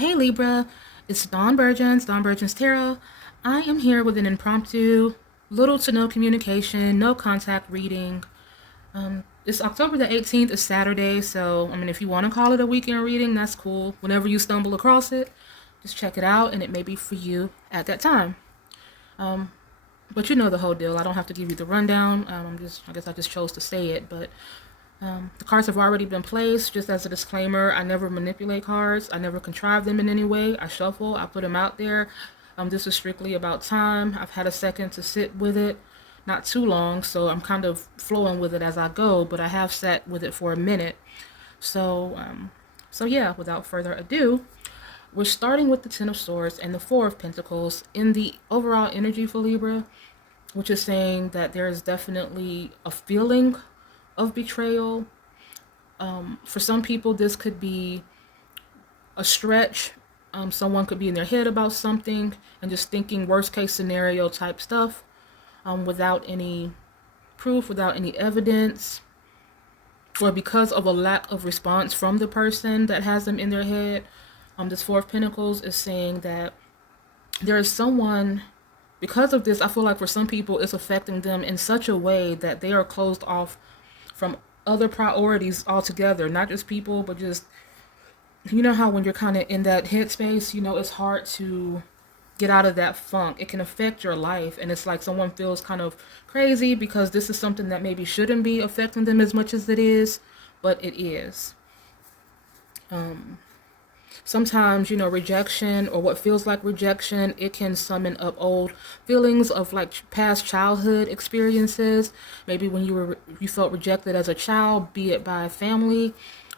Hey Libra, it's Dawn Burgess Tarot. I am here with an impromptu, little to no communication, no contact reading. It's October the 18th, it's Saturday, so I mean, if you want to call it a weekend reading, that's cool. Whenever you stumble across it, just check it out, and it may be for you at that time. But you know the whole deal. I don't have to give you the rundown. I guess I just chose to say it, but the cards have already been placed. Just as a disclaimer, I never manipulate cards. I never contrive them in any way. I shuffle. I put them out there. This is strictly about time. I've had a second to sit with it, not too long, so I'm kind of flowing with it as I go. But I have sat with it for a minute. So, so yeah. Without further ado, we're starting with the Ten of Swords and the Four of Pentacles in the overall energy for Libra, which is saying that there is definitely a feeling of betrayal. For some people, this could be a stretch. Someone could be in their head about something and just thinking worst case scenario type stuff without any proof, without any evidence, or because of a lack of response from the person that has them in their head. This Four of Pentacles is saying that there is someone, because of this, I feel like for some people it's affecting them in such a way that they are closed off from other priorities altogether. Not just people, but just, you know how when you're kind of in that headspace, it's hard to get out of that funk. It can affect your life, and it's like someone feels kind of crazy because this is something that maybe shouldn't be affecting them as much as it is, but it is. Sometimes, rejection or what feels like rejection, it can summon up old feelings of like past childhood experiences. Maybe when you felt rejected as a child, be it by family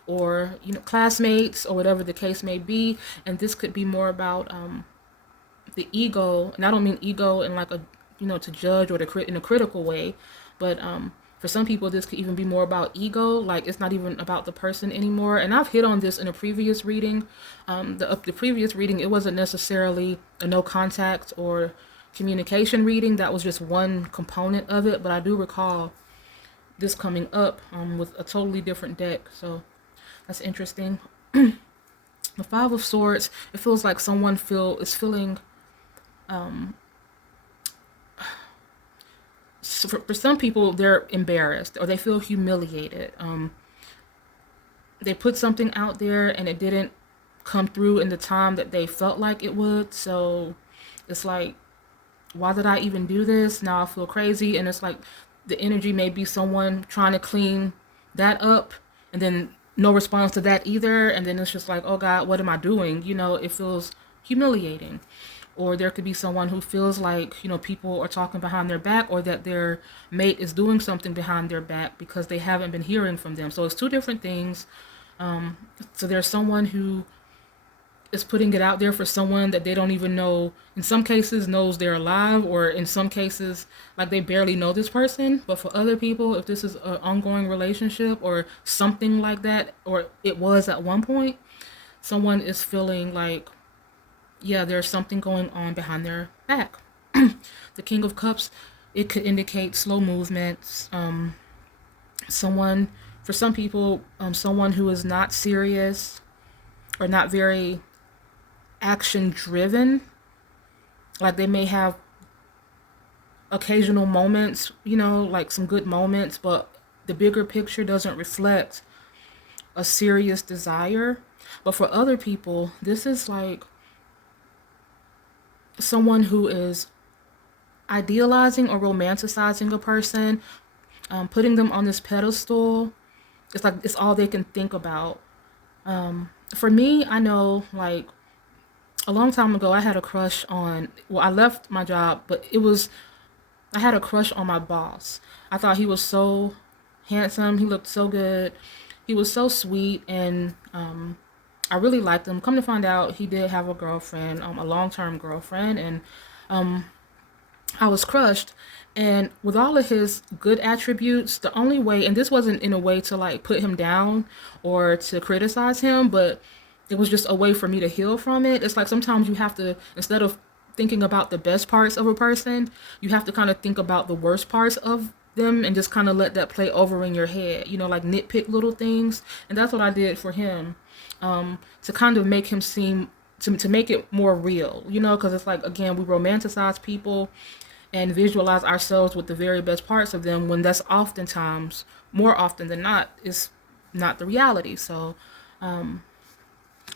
or classmates or whatever the case may be. And this could be more about the ego, and I don't mean ego in like a to judge or in a critical way, but for some people this could even be more about ego, like it's not even about the person anymore. And I've hit on this in a previous reading. The previous reading, it wasn't necessarily a no contact or communication reading. That was just one component of it, but I do recall this coming up with a totally different deck, so that's interesting. The Five of Swords, it feels like someone is feeling so for some people they're embarrassed or they feel humiliated. They put something out there and it didn't come through in the time that they felt like it would, so it's like, why did I even do this? Now I feel crazy. And it's like the energy may be someone trying to clean that up, and then no response to that either, and then it's just like, oh God, what am I doing? It feels humiliating. Or there could be someone who feels like people are talking behind their back, or that their mate is doing something behind their back because they haven't been hearing from them. So it's two different things. So there's someone who is putting it out there for someone that they don't even know, in some cases knows they're alive, or in some cases like they barely know this person. But for other people, if this is an ongoing relationship or something like that, or it was at one point, someone is feeling like, yeah, there's something going on behind their back. The King of Cups, it could indicate slow movements. Someone, for some people, someone who is not serious or not very action driven. Like they may have occasional moments, like some good moments, but the bigger picture doesn't reflect a serious desire. But for other people, this is like someone who is idealizing or romanticizing a person, putting them on this pedestal. It's like it's all they can think about. For me, I know, like, a long time ago I had a crush on, well, I left my job, but I had a crush on my boss. I thought he was so handsome, he looked so good, he was so sweet, and I really liked him. Come to find out, he did have a girlfriend, a long-term girlfriend, and I was crushed. And with all of his good attributes, the only way, and this wasn't in a way to like put him down or to criticize him, but it was just a way for me to heal from it. It's like sometimes you have to, instead of thinking about the best parts of a person, you have to kind of think about the worst parts of them and just kind of let that play over in your head, like nitpick little things. And that's what I did for him, to kind of make him seem to make it more real, because it's like, again, we romanticize people and visualize ourselves with the very best parts of them when that's oftentimes, more often than not, is not the reality. So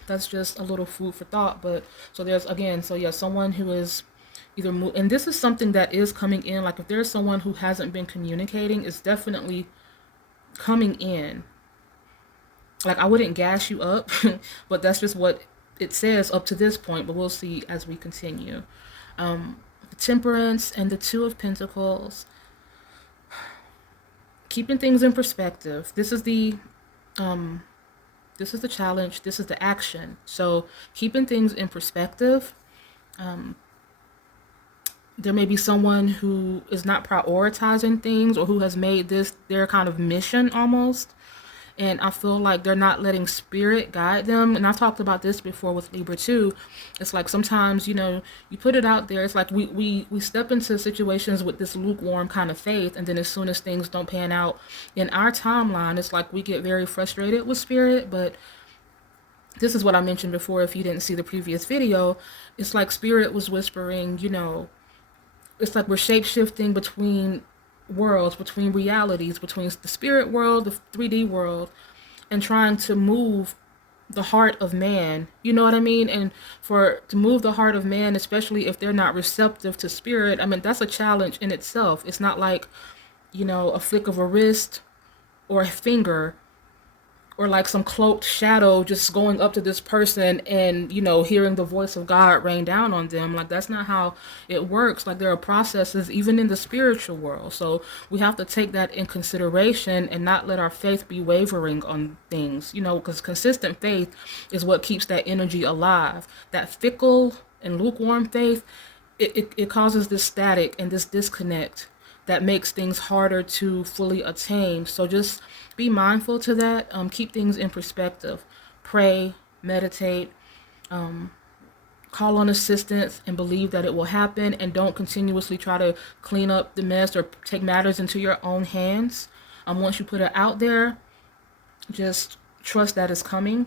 that's just a little food for thought. But so there's, again, so yeah, someone who is either and this is something that is coming in. Like if there's someone who hasn't been communicating, it's definitely coming in. Like I wouldn't gas you up, but that's just what it says up to this point. But we'll see as we continue. The Temperance and the Two of Pentacles, keeping things in perspective. This is the challenge. This is the action. So keeping things in perspective. There may be someone who is not prioritizing things or who has made this their kind of mission almost. And I feel like they're not letting spirit guide them. And I've talked about this before with Libra too. It's like sometimes, you put it out there. It's like we step into situations with this lukewarm kind of faith. And then as soon as things don't pan out in our timeline, it's like we get very frustrated with spirit. But this is what I mentioned before. If you didn't see the previous video, it's like spirit was whispering, it's like we're shape-shifting between worlds, between realities, between the spirit world, the 3D world, and trying to move the heart of man. You know what I mean? And to move the heart of man, especially if they're not receptive to spirit, I mean, that's a challenge in itself. It's not like, a flick of a wrist or a finger or like some cloaked shadow just going up to this person and hearing the voice of God rain down on them. Like that's not how it works. Like there are processes even in the spiritual world, so we have to take that in consideration and not let our faith be wavering on things, because consistent faith is what keeps that energy alive. That fickle and lukewarm faith, it causes this static and this disconnect that makes things harder to fully attain. So just be mindful to that. Keep things in perspective. Pray, meditate, call on assistance and believe that it will happen, and don't continuously try to clean up the mess or take matters into your own hands. Once you put it out there, just trust that it's coming.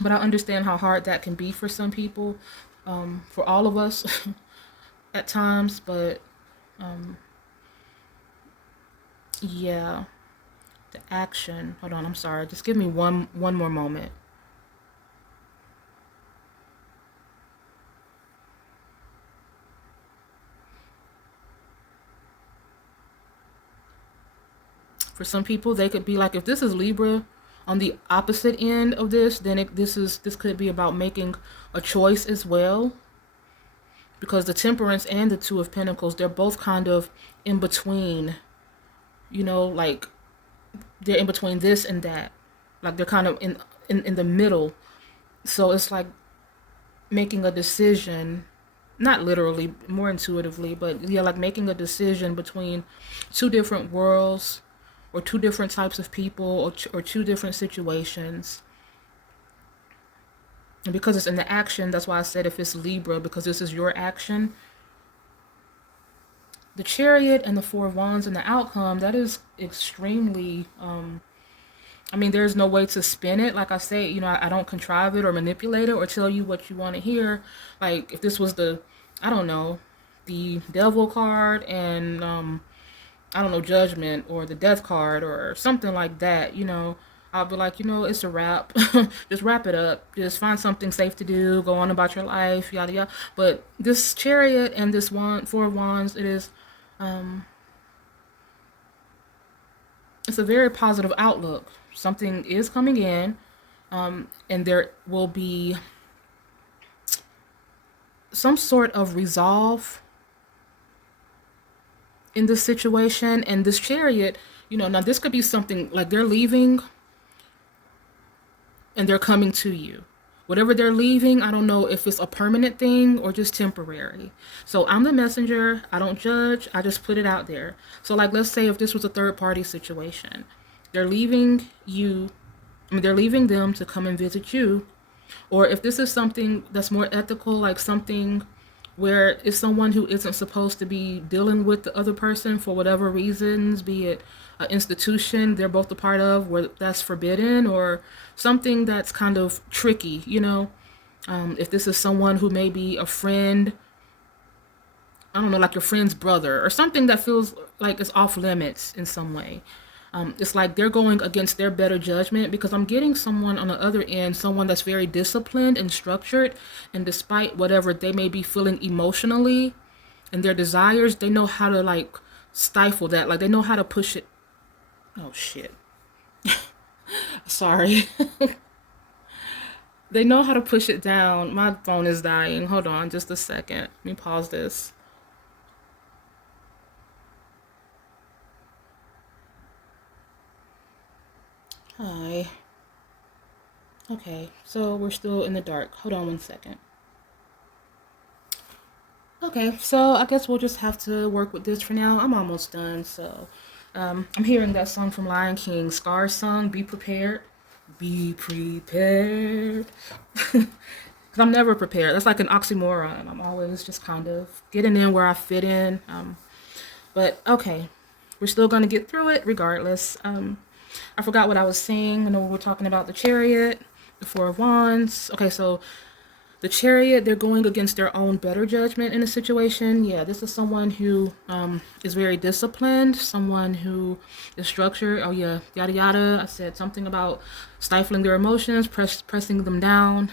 But I understand how hard that can be for some people, for all of us at times, but yeah, the action. Hold on, I'm sorry. Just give me one more moment. For some people, they could be like, if this is Libra on the opposite end of this, then this could be about making a choice as well. Because the Temperance and the Two of Pentacles, they're both kind of in between. Like they're in between this and that. Like they're kind of in the middle. So it's like making a decision, not literally, more intuitively, but yeah, like making a decision between two different worlds or two different types of people or two different situations. And because it's in the action, that's why I said if it's Libra, because this is your action. The Chariot and the Four of Wands and the outcome, that is extremely, there's no way to spin it. Like I say, I don't contrive it or manipulate it or tell you what you want to hear. Like if this was the Devil card and, Judgment or the Death card or something like that, I'll be like, it's a wrap. Just wrap it up. Just find something safe to do. Go on about your life, yada yada. But this Chariot and this Four of Wands, it is, it's a very positive outlook. Something is coming in, and there will be some sort of resolve in this situation. And this Chariot, now this could be something like they're leaving and they're coming to you. Whatever they're leaving, I don't know if it's a permanent thing or just temporary. So I'm the messenger. I don't judge. I just put it out there. So like, let's say if this was a third party situation, they're leaving they're leaving them to come and visit you. Or if this is something that's more ethical, like something where it's someone who isn't supposed to be dealing with the other person for whatever reasons, be it an institution they're both a part of where that's forbidden, or something that's kind of tricky, If this is someone who may be a friend, I don't know, like your friend's brother or something that feels like it's off limits in some way. It's like they're going against their better judgment because I'm getting someone on the other end, someone that's very disciplined and structured. And despite whatever they may be feeling emotionally and their desires, they know how to like stifle that. Like they know how to push it. Oh, shit. Sorry. They know how to push it down. My phone is dying. Hold on just a second. Let me pause this. Hi. Okay, so we're still in the dark. Hold on one second. Okay, so I guess we'll just have to work with this for now. I'm almost done, so I'm hearing that song from Lion King, Scar's song, Be Prepared. Be prepared. Because I'm never prepared. That's like an oxymoron. I'm always just kind of getting in where I fit in. But okay, we're still going to get through it regardless. I forgot what I was saying. I know we were talking about the Chariot, the Four of Wands. Okay, so the Chariot, they're going against their own better judgment in a situation. Yeah, this is someone who is very disciplined, someone who is structured. Oh yeah, yada yada. I said something about stifling their emotions, pressing them down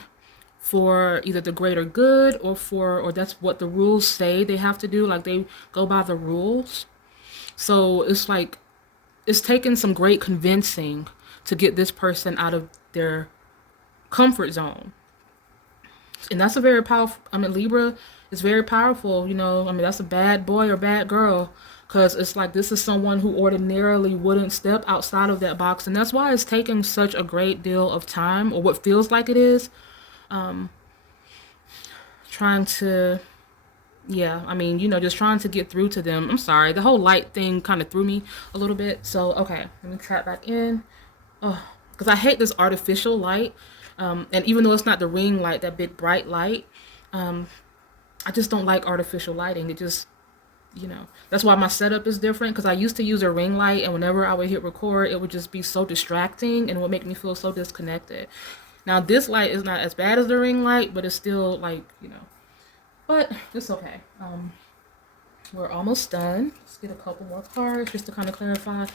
for either the greater good or that's what the rules say they have to do. Like they go by the rules. So it's like it's taken some great convincing to get this person out of their comfort zone. And that's a very powerful, I mean, Libra is very powerful, you know. I mean, that's a bad boy or bad girl because it's like this is someone who ordinarily wouldn't step outside of that box. And that's why it's taking such a great deal of time, or what feels like it is, trying to, yeah, I mean, you know, just trying to get through to them. I'm sorry, the whole light thing kind of threw me a little bit. So, okay, let me tap back in. Oh, because I hate this artificial light. And even though it's not the ring light, that big bright light, I just don't like artificial lighting. It just, you know, that's why my setup is different. Because I used to use a ring light, and whenever I would hit record, it would just be so distracting and it would make me feel so disconnected. Now, this light is not as bad as the ring light, but it's still like, you know, but it's okay. We're almost done. Let's get a couple more cards just to kind of clarify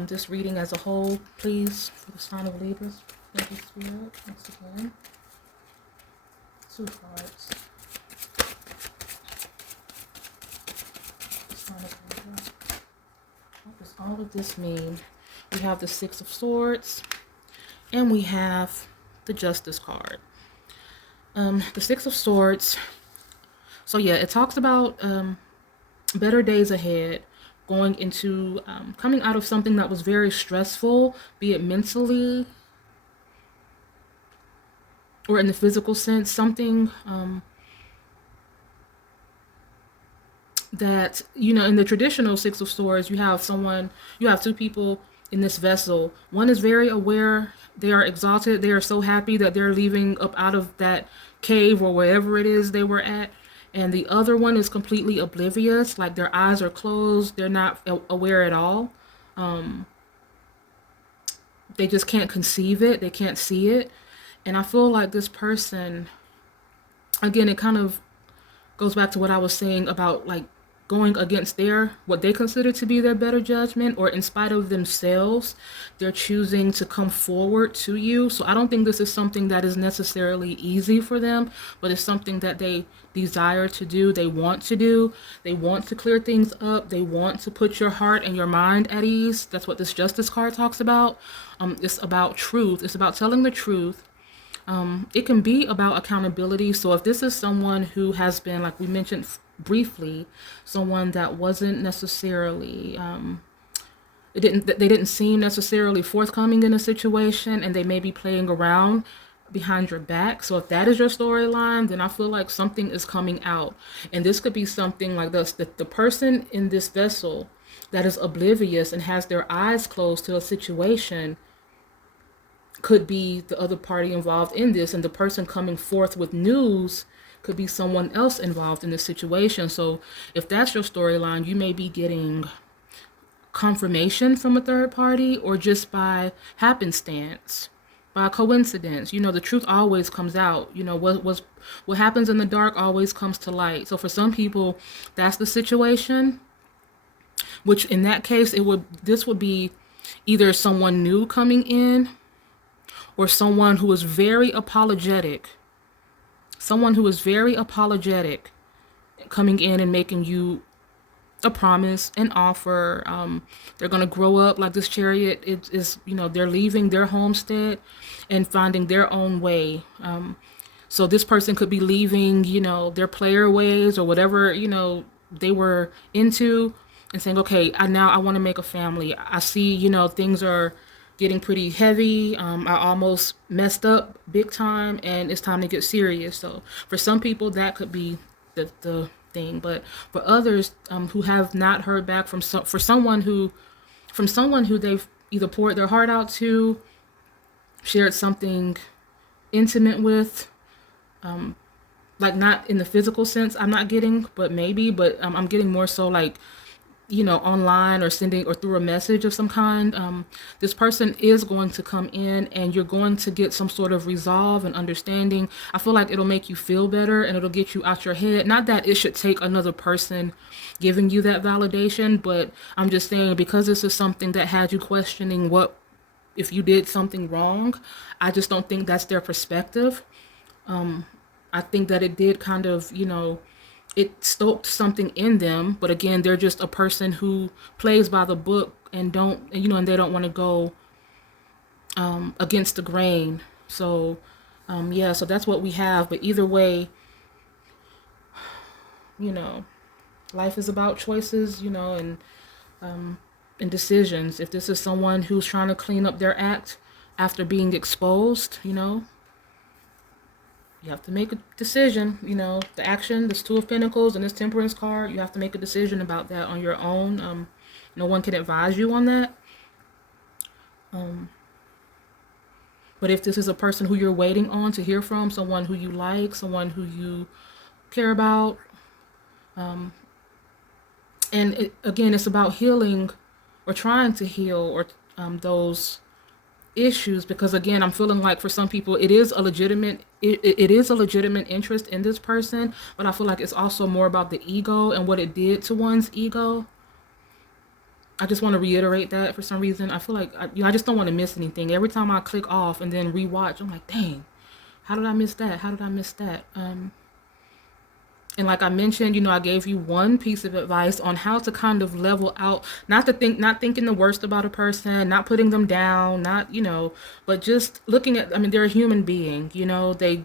this reading as a whole, please, for the sign of Libras. Thank you, Spirit. Once again, 2 cards. Sign of Libra. What does all of this mean? We have the 6 of Swords, and we have the Justice card. The 6 of Swords. So yeah, it talks about better days ahead, going into coming out of something that was very stressful, be it mentally or in the physical sense, something that, you know, in the traditional 6 of Swords, you have 2 people in this vessel. One is very aware, they are exalted, they are so happy that they're leaving up out of that cave or wherever it is they were at. And the other one is completely oblivious, like their eyes are closed, they're not aware at all. They just can't conceive it, they can't see it. And I feel like this person, again, it kind of goes back to what I was saying about like going against what they consider to be their better judgment, or in spite of themselves, they're choosing to come forward to you. So I don't think this is something that is necessarily easy for them, but it's something that they desire to do, they want to do. They want to clear things up, they want to put your heart and your mind at ease. That's what this Justice card talks about. It's about truth, it's about telling the truth. It can be about accountability. So if this is someone who has been, like we mentioned briefly, someone that wasn't necessarily, they didn't seem necessarily forthcoming in a situation, and they may be playing around behind your back. So if that is your storyline, then I feel like something is coming out. And this could be something like this, that the person in this vessel that is oblivious and has their eyes closed to a situation could be the other party involved in this, and the person coming forth with news could be someone else involved in this situation. So if that's your storyline, you may be getting confirmation from a third party, or just by happenstance, by coincidence. You know, the truth always comes out. You know, what happens in the dark always comes to light. So for some people, that's the situation. Which in that case, this would be either someone new coming in or someone who is very apologetic. Someone who is very apologetic coming in and making you a promise, an offer. They're going to grow up like this chariot. It is, you know, they're leaving their homestead and finding their own way. So this person could be leaving, you know, their player ways or whatever, you know, they were into and saying, okay, I want to make a family. I see, you know, things are getting pretty heavy. I almost messed up big time and it's time to get serious. So for some people that could be the thing, but for others who have not heard back from someone who they've either poured their heart out to, shared something intimate with, like not in the physical sense I'm not getting, but maybe, but I'm getting more so like, you know, online or sending or through a message of some kind. This person is going to come in and you're going to get some sort of resolve and understanding. I feel like it'll make you feel better and it'll get you out your head. Not that it should take another person giving you that validation, but I'm just saying because this is something that had you questioning what if you did something wrong. I just don't think that's their perspective. I think that it did kind of, you know, it stoked something in them, but again, they're just a person who plays by the book and and they don't want to go against the grain. So yeah, so that's what we have. But either way, you know, life is about choices, you know, and decisions. If this is someone who's trying to clean up their act after being exposed, you know, you have to make a decision. You know, the action, this Two of Pentacles and this Temperance card, you have to make a decision about that on your own. No one can advise you on that. But if this is a person who you're waiting on to hear from, someone who you like, someone who you care about, and again, it's about healing or trying to heal or those issues, because again, I'm feeling like for some people it is a legitimate interest in this person, but I feel like it's also more about the ego and what it did to one's ego. I just want to reiterate that for some reason. I feel like I just don't want to miss anything. Every time I click off and then rewatch, I'm like, dang, how did I miss that? How did I miss that? And like I mentioned, you know, I gave you one piece of advice on how to kind of level out, not thinking the worst about a person, not putting them down, not, you know, but just looking at, I mean, they're a human being, you know, they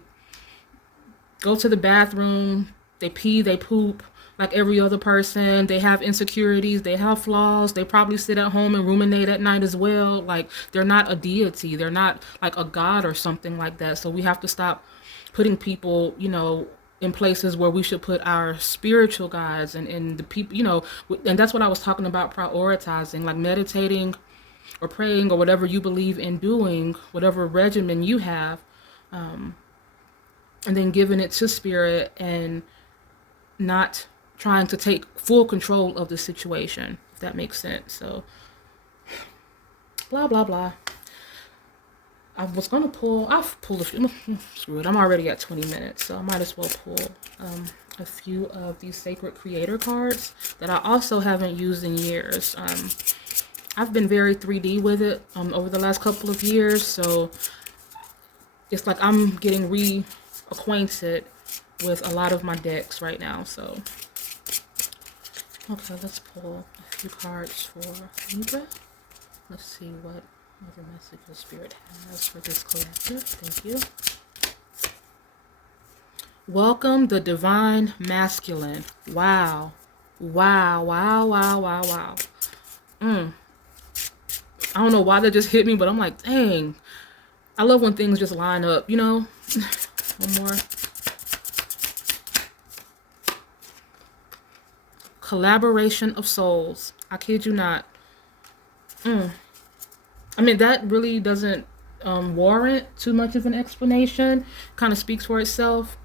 go to the bathroom, they pee, they poop like every other person. They have insecurities, they have flaws, they probably sit at home and ruminate at night as well. Like they're not a deity, they're not like a god or something like that. So we have to stop putting people, you know, in places where we should put our spiritual guides and the people, you know, and that's what I was talking about, prioritizing, like meditating or praying or whatever you believe in doing, whatever regimen you have, and then giving it to spirit and not trying to take full control of the situation, if that makes sense. So blah, blah, blah. I was going to I've pulled a few, screw it, I'm already at 20 minutes, so I might as well pull a few of these Sacred Creator cards that I also haven't used in years. I've been very 3D with it over the last couple of years, so it's like I'm getting reacquainted with a lot of my decks right now, so. Okay, let's pull a few cards for Libra. Let's see what other messages Spirit has for this collective. Thank you. Welcome the Divine Masculine. Wow. Wow, wow, wow, wow, wow. I don't know why that just hit me, but I'm like, dang. I love when things just line up, you know? One more. Collaboration of souls. I kid you not. I mean, that really doesn't warrant too much of an explanation. Kind of speaks for itself.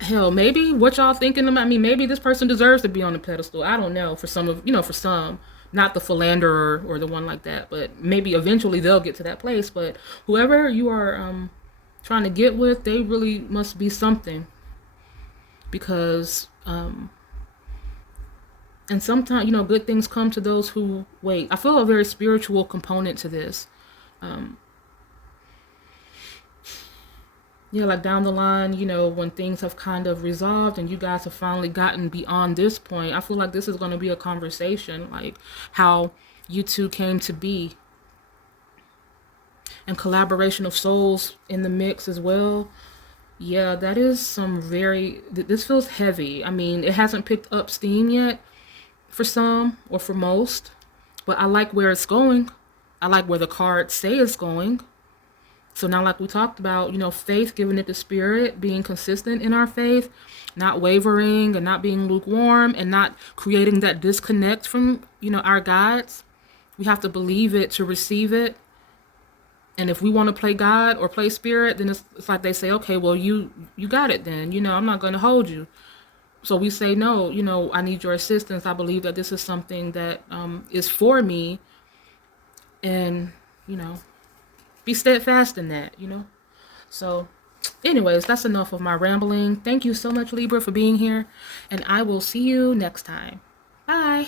Hell, maybe what y'all thinking about me, maybe this person deserves to be on the pedestal. I don't know, for some of, you know, for some. not the philanderer or the one like that, but maybe eventually they'll get to that place. But whoever you are trying to get with, they really must be something, because and sometimes, good things come to those who wait. I feel a very spiritual component to this. Um, yeah, like down the line, when things have kind of resolved and you guys have finally gotten beyond this point, I feel like this is going to be a conversation, like how you two came to be, and collaboration of souls in the mix as well. Yeah, that is some this feels heavy. I mean, it hasn't picked up steam yet for some or for most, but I like where it's going. I like where the cards say it's going. So now, like we talked about, faith, giving it the spirit, being consistent in our faith, not wavering and not being lukewarm and not creating that disconnect from, our guides. We have to believe it to receive it. And if we want to play God or play spirit, then it's like they say, okay, well, you got it then. I'm not going to hold you. So we say, no, I need your assistance. I believe that this is something that is for me. And, be steadfast in that. So, anyways, that's enough of my rambling. Thank you so much, Libra, for being here. And I will see you next time. Bye.